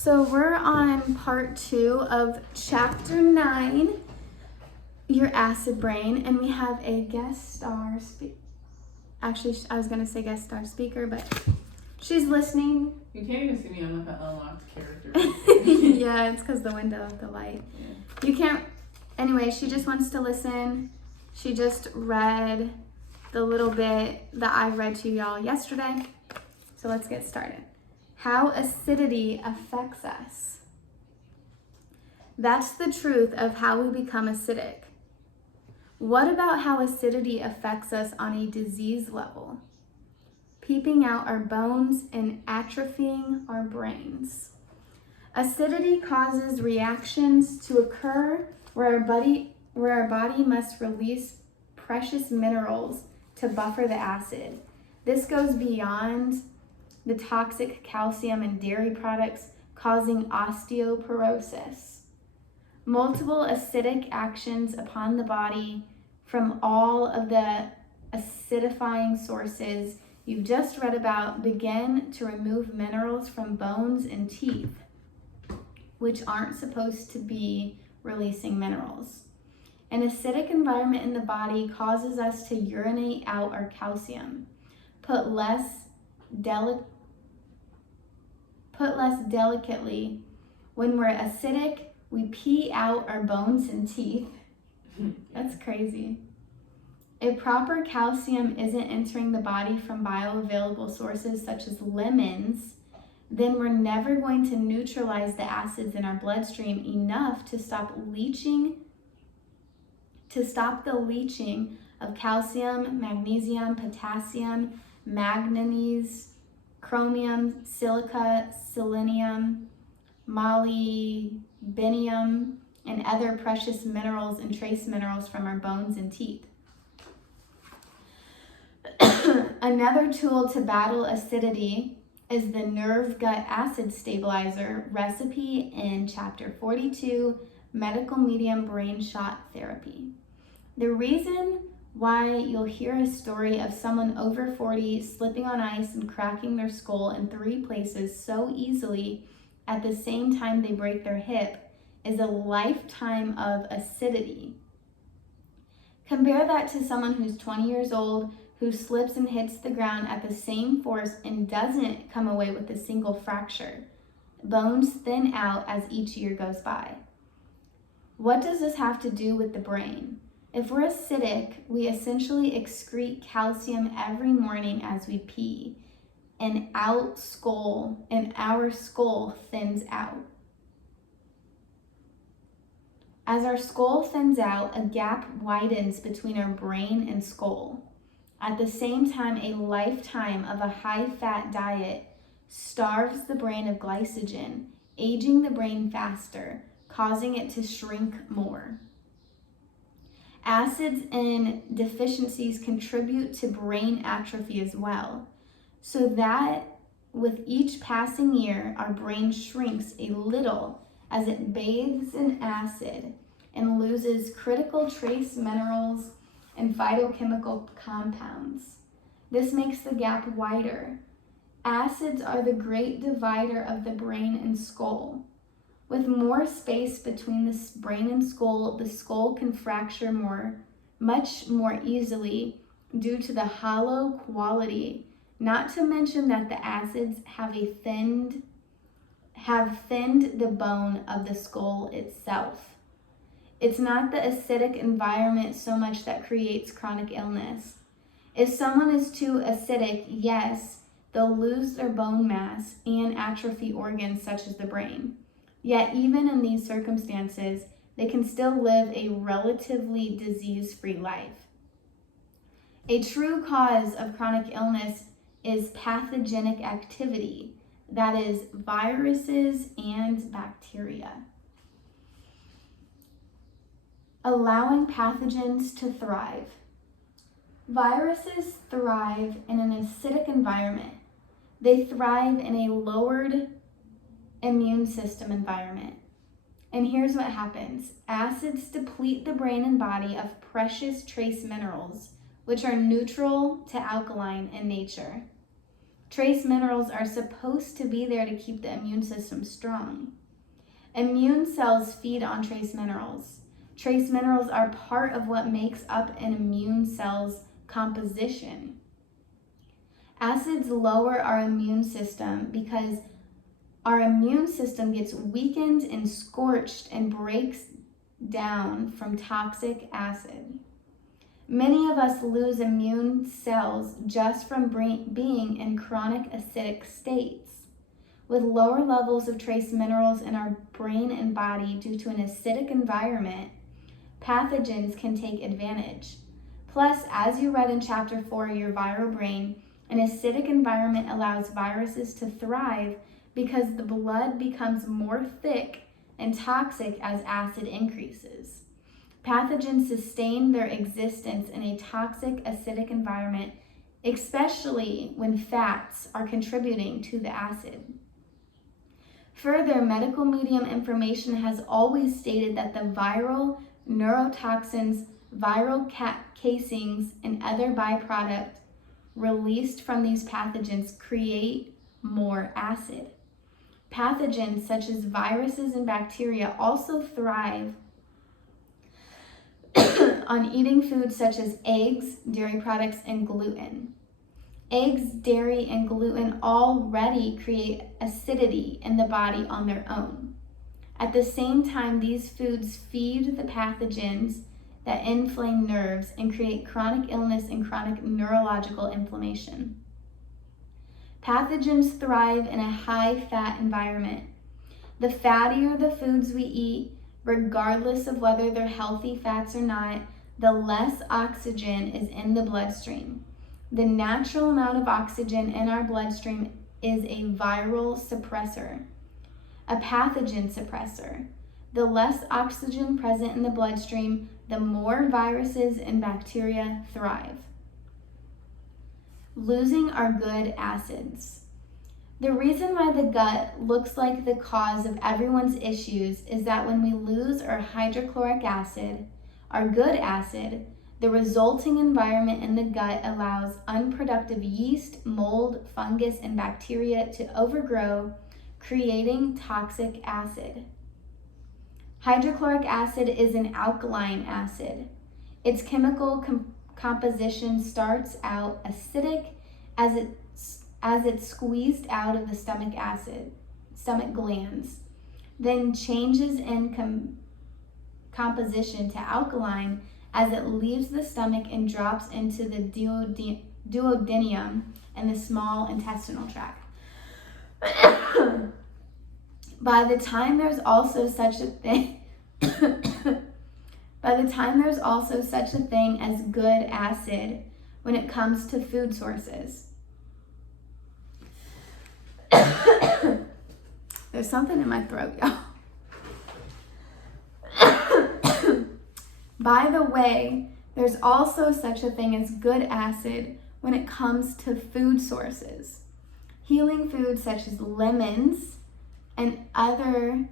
So we're on part 2 of chapter 9, your acid brain, and we have a guest star Actually, I was going to say guest star speaker, but she's listening. You can't even see me, I'm like an unlocked character. Yeah, it's because the window of the light. Yeah. You can't, anyway, she just wants to listen. She just read the little bit that I read to y'all yesterday. So let's get started. How acidity affects us. That's the truth of how we become acidic. What about how acidity affects us on a disease level? Peeping out our bones and atrophying our brains. Acidity causes reactions to occur where our body must release precious minerals to buffer the acid. This goes beyond the toxic calcium in dairy products, causing osteoporosis. Multiple acidic actions upon the body from all of the acidifying sources you've just read about begin to remove minerals from bones and teeth, which aren't supposed to be releasing minerals. An acidic environment in the body causes us to urinate out our calcium, put less delicately, when we're acidic, we pee out our bones and teeth. That's crazy. If proper calcium isn't entering the body from bioavailable sources such as lemons, then we're never going to neutralize the acids in our bloodstream enough to stop the leaching of calcium, magnesium, potassium, manganese, chromium, silica, selenium, molybdenum, and other precious minerals and trace minerals from our bones and teeth. Another tool to battle acidity is the nerve gut acid stabilizer recipe in chapter 42, medical medium brain shot therapy. The reason why you'll hear a story of someone over 40 slipping on ice and cracking their skull in 3 places so easily at the same time they break their hip is a lifetime of acidity. Compare that to someone who's 20 years old who slips and hits the ground at the same force and doesn't come away with a single fracture. Bones thin out as each year goes by. What does this have to do with the brain? If we're acidic, we essentially excrete calcium every morning as we pee, and our skull thins out. As our skull thins out, a gap widens between our brain and skull. At the same time, a lifetime of a high-fat diet starves the brain of glycogen, aging the brain faster, causing it to shrink more. Acids and deficiencies contribute to brain atrophy as well, so that with each passing year, our brain shrinks a little as it bathes in acid and loses critical trace minerals and phytochemical compounds. This makes the gap wider. Acids are the great divider of the brain and skull. With more space between the brain and skull, the skull can fracture much more easily due to the hollow quality, not to mention that the acids have thinned the bone of the skull itself. It's not the acidic environment so much that creates chronic illness. If someone is too acidic, yes, they'll lose their bone mass and atrophy organs such as the brain. Yet even in these circumstances, they can still live a relatively disease-free life. A true cause of chronic illness is pathogenic activity, that is, viruses and bacteria. Allowing pathogens to thrive. Viruses thrive in an acidic environment. They thrive in a lowered immune system environment. And here's what happens. Acids deplete the brain and body of precious trace minerals, which are neutral to alkaline in nature. Trace minerals are supposed to be there to keep the immune system strong. Immune cells feed on trace minerals. Trace minerals are part of what makes up an immune cell's composition. Acids lower our immune system because our immune system gets weakened and scorched and breaks down from toxic acid. Many of us lose immune cells just from being in chronic acidic states. With lower levels of trace minerals in our brain and body due to an acidic environment, pathogens can take advantage. Plus, as you read in chapter 4, Your Viral Brain, an acidic environment allows viruses to thrive because the blood becomes more thick and toxic as acid increases. Pathogens sustain their existence in a toxic acidic environment, especially when fats are contributing to the acid. Further, medical medium information has always stated that the viral neurotoxins, viral casings, and other byproducts released from these pathogens create more acid. Pathogens such as viruses and bacteria also thrive on eating foods such as eggs, dairy products, and gluten. Eggs, dairy, and gluten already create acidity in the body on their own. At the same time, these foods feed the pathogens that inflame nerves and create chronic illness and chronic neurological inflammation. Pathogens thrive in a high-fat environment. The fattier the foods we eat, regardless of whether they're healthy fats or not, the less oxygen is in the bloodstream. The natural amount of oxygen in our bloodstream is a viral suppressor, a pathogen suppressor. The less oxygen present in the bloodstream, the more viruses and bacteria thrive. Losing our good acids. The reason why the gut looks like the cause of everyone's issues is that when we lose our hydrochloric acid, our good acid, the resulting environment in the gut allows unproductive yeast, mold, fungus, and bacteria to overgrow, creating toxic acid. Hydrochloric acid is an alkaline acid. Its chemical composition starts out acidic as it's squeezed out of the stomach glands, then changes in composition to alkaline as it leaves the stomach and drops into the duodenum and the small intestinal tract. By the time there's also such a thing as good acid when it comes to food sources. There's something in my throat, y'all. By the way, there's also such a thing as good acid when it comes to food sources. Healing foods such as lemons and other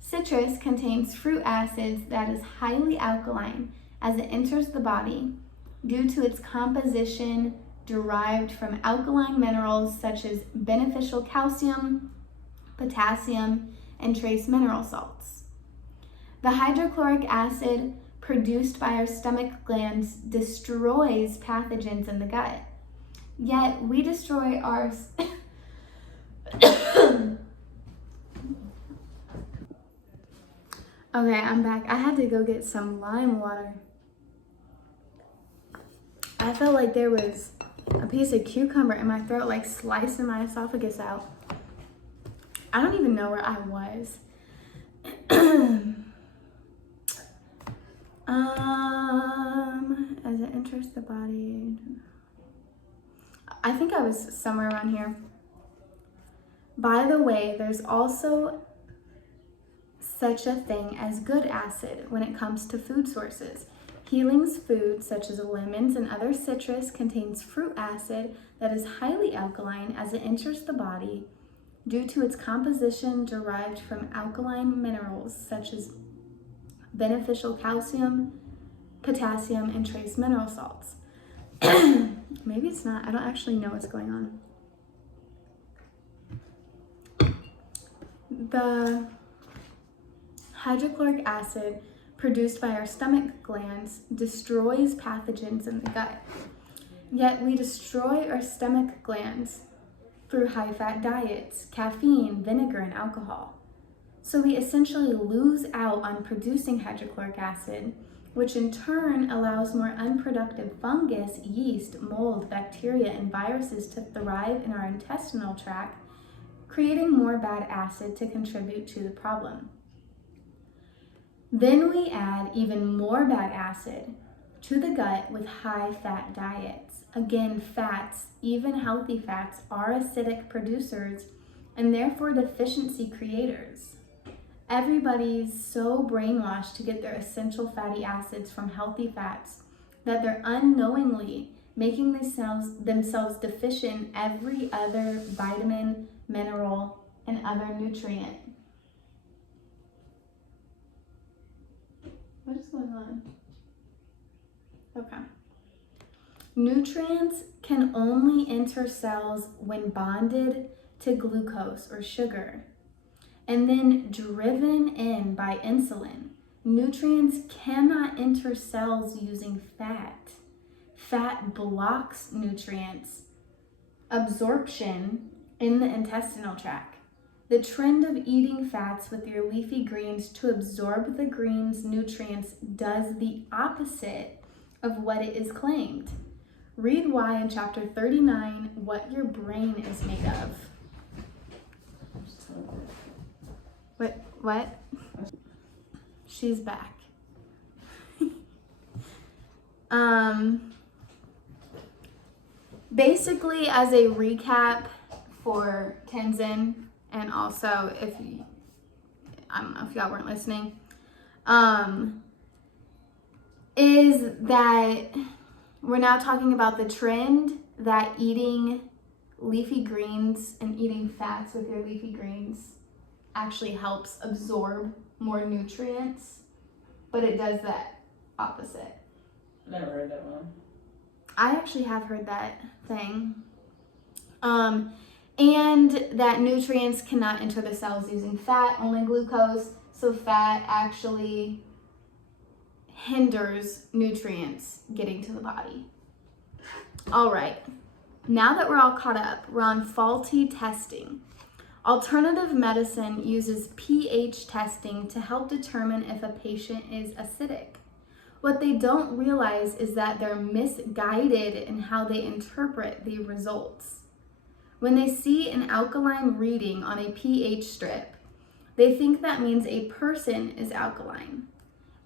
citrus contains fruit acids that is highly alkaline as it enters the body due to its composition derived from alkaline minerals such as beneficial calcium, potassium, and trace mineral salts. The hydrochloric acid produced by our stomach glands destroys pathogens in the gut. Yet we destroy our Okay, I'm back. I had to go get some lime water. I felt like there was a piece of cucumber in my throat, like slicing my esophagus out. I don't even know where I was. As it enters the body. I think I was somewhere around here. By the way, there's also such a thing as good acid when it comes to food sources. Healing's food, such as lemons and other citrus, contains fruit acid that is highly alkaline as it enters the body due to its composition derived from alkaline minerals such as beneficial calcium, potassium, and trace mineral salts. Maybe it's not. I don't actually know what's going on. The hydrochloric acid produced by our stomach glands destroys pathogens in the gut. Yet we destroy our stomach glands through high-fat diets, caffeine, vinegar, and alcohol. So we essentially lose out on producing hydrochloric acid, which in turn allows more unproductive fungus, yeast, mold, bacteria, and viruses to thrive in our intestinal tract, creating more bad acid to contribute to the problem. Then we add even more bad acid to the gut with high-fat diets. Again, fats, even healthy fats, are acidic producers and therefore deficiency creators. Everybody's so brainwashed to get their essential fatty acids from healthy fats that they're unknowingly making themselves deficient in every other vitamin, mineral, and other nutrient. What is going on? Okay. Nutrients can only enter cells when bonded to glucose or sugar, and then driven in by insulin. Nutrients cannot enter cells using fat. Fat blocks nutrients absorption in the intestinal tract. The trend of eating fats with your leafy greens to absorb the greens' nutrients does the opposite of what it is claimed. Read why in chapter 39, what your brain is made of. What? She's back. Basically, as a recap for Tenzin, and also if you, I don't know if y'all weren't listening, is that we're now talking about the trend that eating leafy greens and eating fats with your leafy greens actually helps absorb more nutrients, but it does that opposite. Never heard that one. I actually have heard that thing. And that nutrients cannot enter the cells using fat, only glucose. So fat actually hinders nutrients getting to the body. All right, now that we're all caught up, we're on faulty testing. Alternative medicine uses pH testing to help determine if a patient is acidic. What they don't realize is that they're misguided in how they interpret the results. When they see an alkaline reading on a pH strip, they think that means a person is alkaline.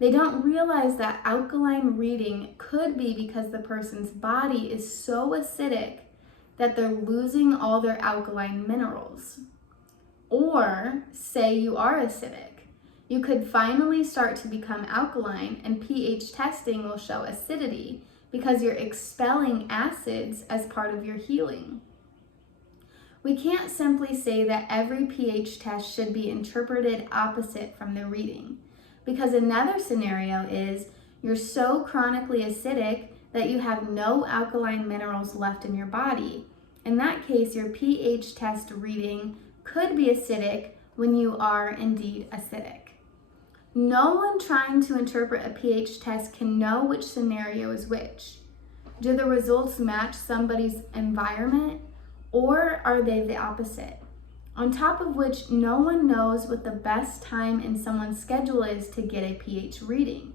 They don't realize that alkaline reading could be because the person's body is so acidic that they're losing all their alkaline minerals. Or say you are acidic. You could finally start to become alkaline, and pH testing will show acidity because you're expelling acids as part of your healing. We can't simply say that every pH test should be interpreted opposite from the reading, because another scenario is you're so chronically acidic that you have no alkaline minerals left in your body. In that case, your pH test reading could be acidic when you are indeed acidic. No one trying to interpret a pH test can know which scenario is which. Do the results match somebody's environment, or are they the opposite? On top of which, no one knows what the best time in someone's schedule is to get a pH reading,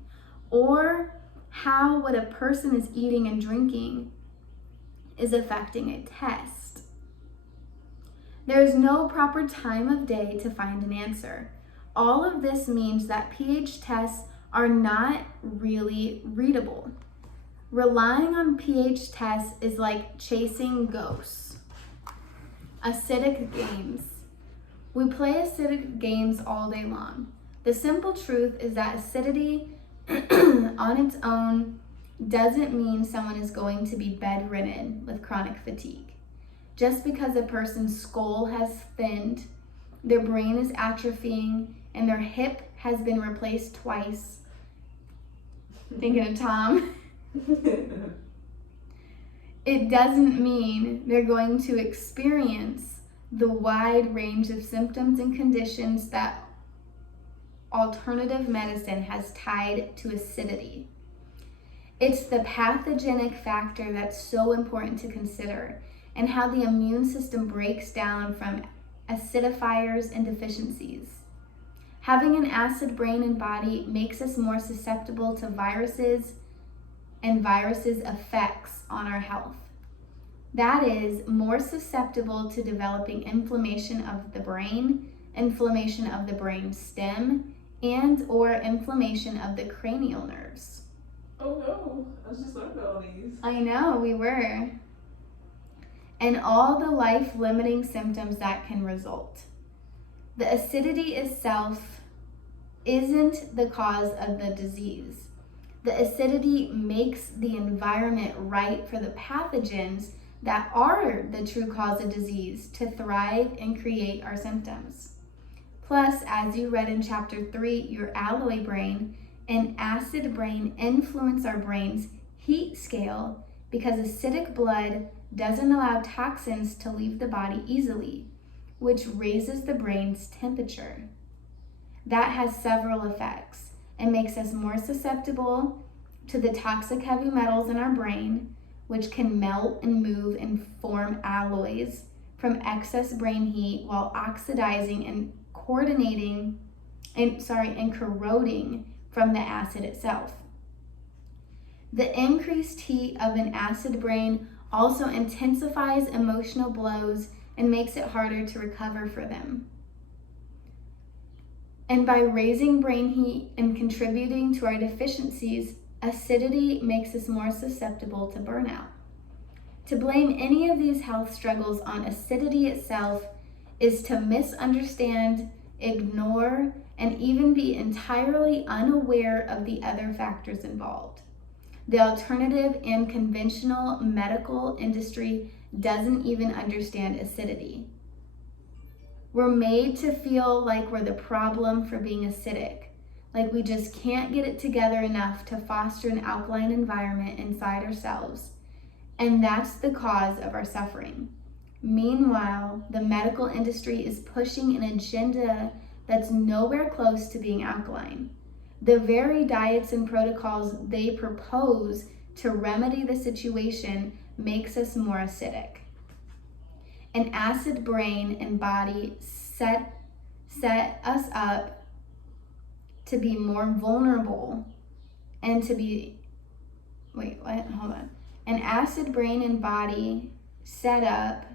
or how what a person is eating and drinking is affecting a test. There is no proper time of day to find an answer. All of this means that pH tests are not really readable. Relying on pH tests is like chasing ghosts. Acidic games. We play acidic games all day long. The simple truth is that acidity on its own doesn't mean someone is going to be bedridden with chronic fatigue. Just because a person's skull has thinned, their brain is atrophying, and their hip has been replaced twice. Thinking of Tom. It doesn't mean they're going to experience the wide range of symptoms and conditions that alternative medicine has tied to acidity. It's the pathogenic factor that's so important to consider, and how the immune system breaks down from acidifiers and deficiencies. Having an acid brain and body makes us more susceptible to viruses and viruses' effects on our health. That is, more susceptible to developing inflammation of the brain, inflammation of the brain stem, and or inflammation of the cranial nerves. Oh no, I was just learning all these. I know, we were. And all the life-limiting symptoms that can result. The acidity itself isn't the cause of the disease. The acidity makes the environment right for the pathogens that are the true cause of disease to thrive and create our symptoms. Plus, as you read in chapter 3, your alloy brain and acid brain influence our brain's heat scale because acidic blood doesn't allow toxins to leave the body easily, which raises the brain's temperature. That has several effects. It makes us more susceptible to the toxic heavy metals in our brain, which can melt and move and form alloys from excess brain heat while oxidizing and corroding from the acid itself. The increased heat of an acid brain also intensifies emotional blows and makes it harder to recover for them. And by raising brain heat and contributing to our deficiencies, acidity makes us more susceptible to burnout. To blame any of these health struggles on acidity itself is to misunderstand, ignore, and even be entirely unaware of the other factors involved. The alternative and conventional medical industry doesn't even understand acidity. We're made to feel like we're the problem for being acidic, like we just can't get it together enough to foster an alkaline environment inside ourselves, and that's the cause of our suffering. Meanwhile, the medical industry is pushing an agenda that's nowhere close to being alkaline. The very diets and protocols they propose to remedy the situation makes us more acidic. An acid brain and body set us up to be more vulnerable and to be, An acid brain and body set up,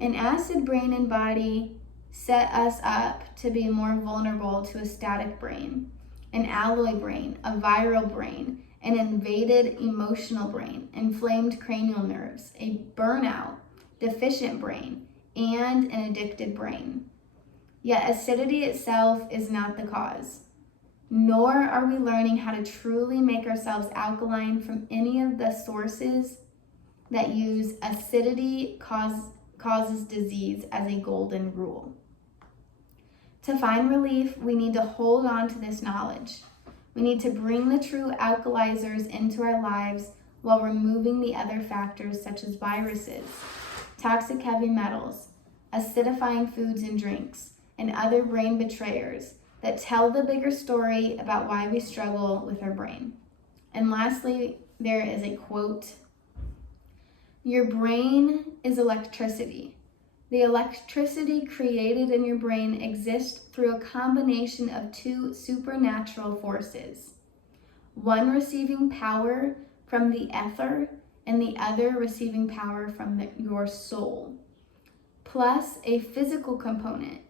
An acid brain and body set us up to be more vulnerable to a static brain, an alloy brain, a viral brain, an invaded emotional brain, inflamed cranial nerves, a burnout, deficient brain, and an addicted brain. Yet acidity itself is not the cause, nor are we learning how to truly make ourselves alkaline from any of the sources that use acidity causes disease as a golden rule. To find relief, we need to hold on to this knowledge. We need to bring the true alkalizers into our lives while removing the other factors such as viruses, toxic heavy metals, acidifying foods and drinks, and other brain betrayers that tell the bigger story about why we struggle with our brain. And lastly, there is a quote: "Your brain is electricity. The electricity created in your brain exists through a combination of two supernatural forces, one receiving power from the ether and the other receiving power from your soul, plus a physical component,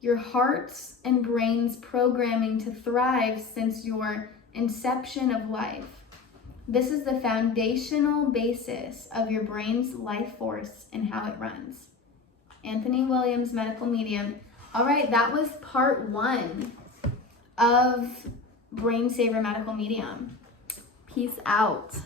your heart's and brain's programming to thrive since your inception of life. This is the foundational basis of your brain's life force and how it runs." Anthony Williams, medical medium. All right, that was part 1 of Brain Saver Medical Medium. Peace out.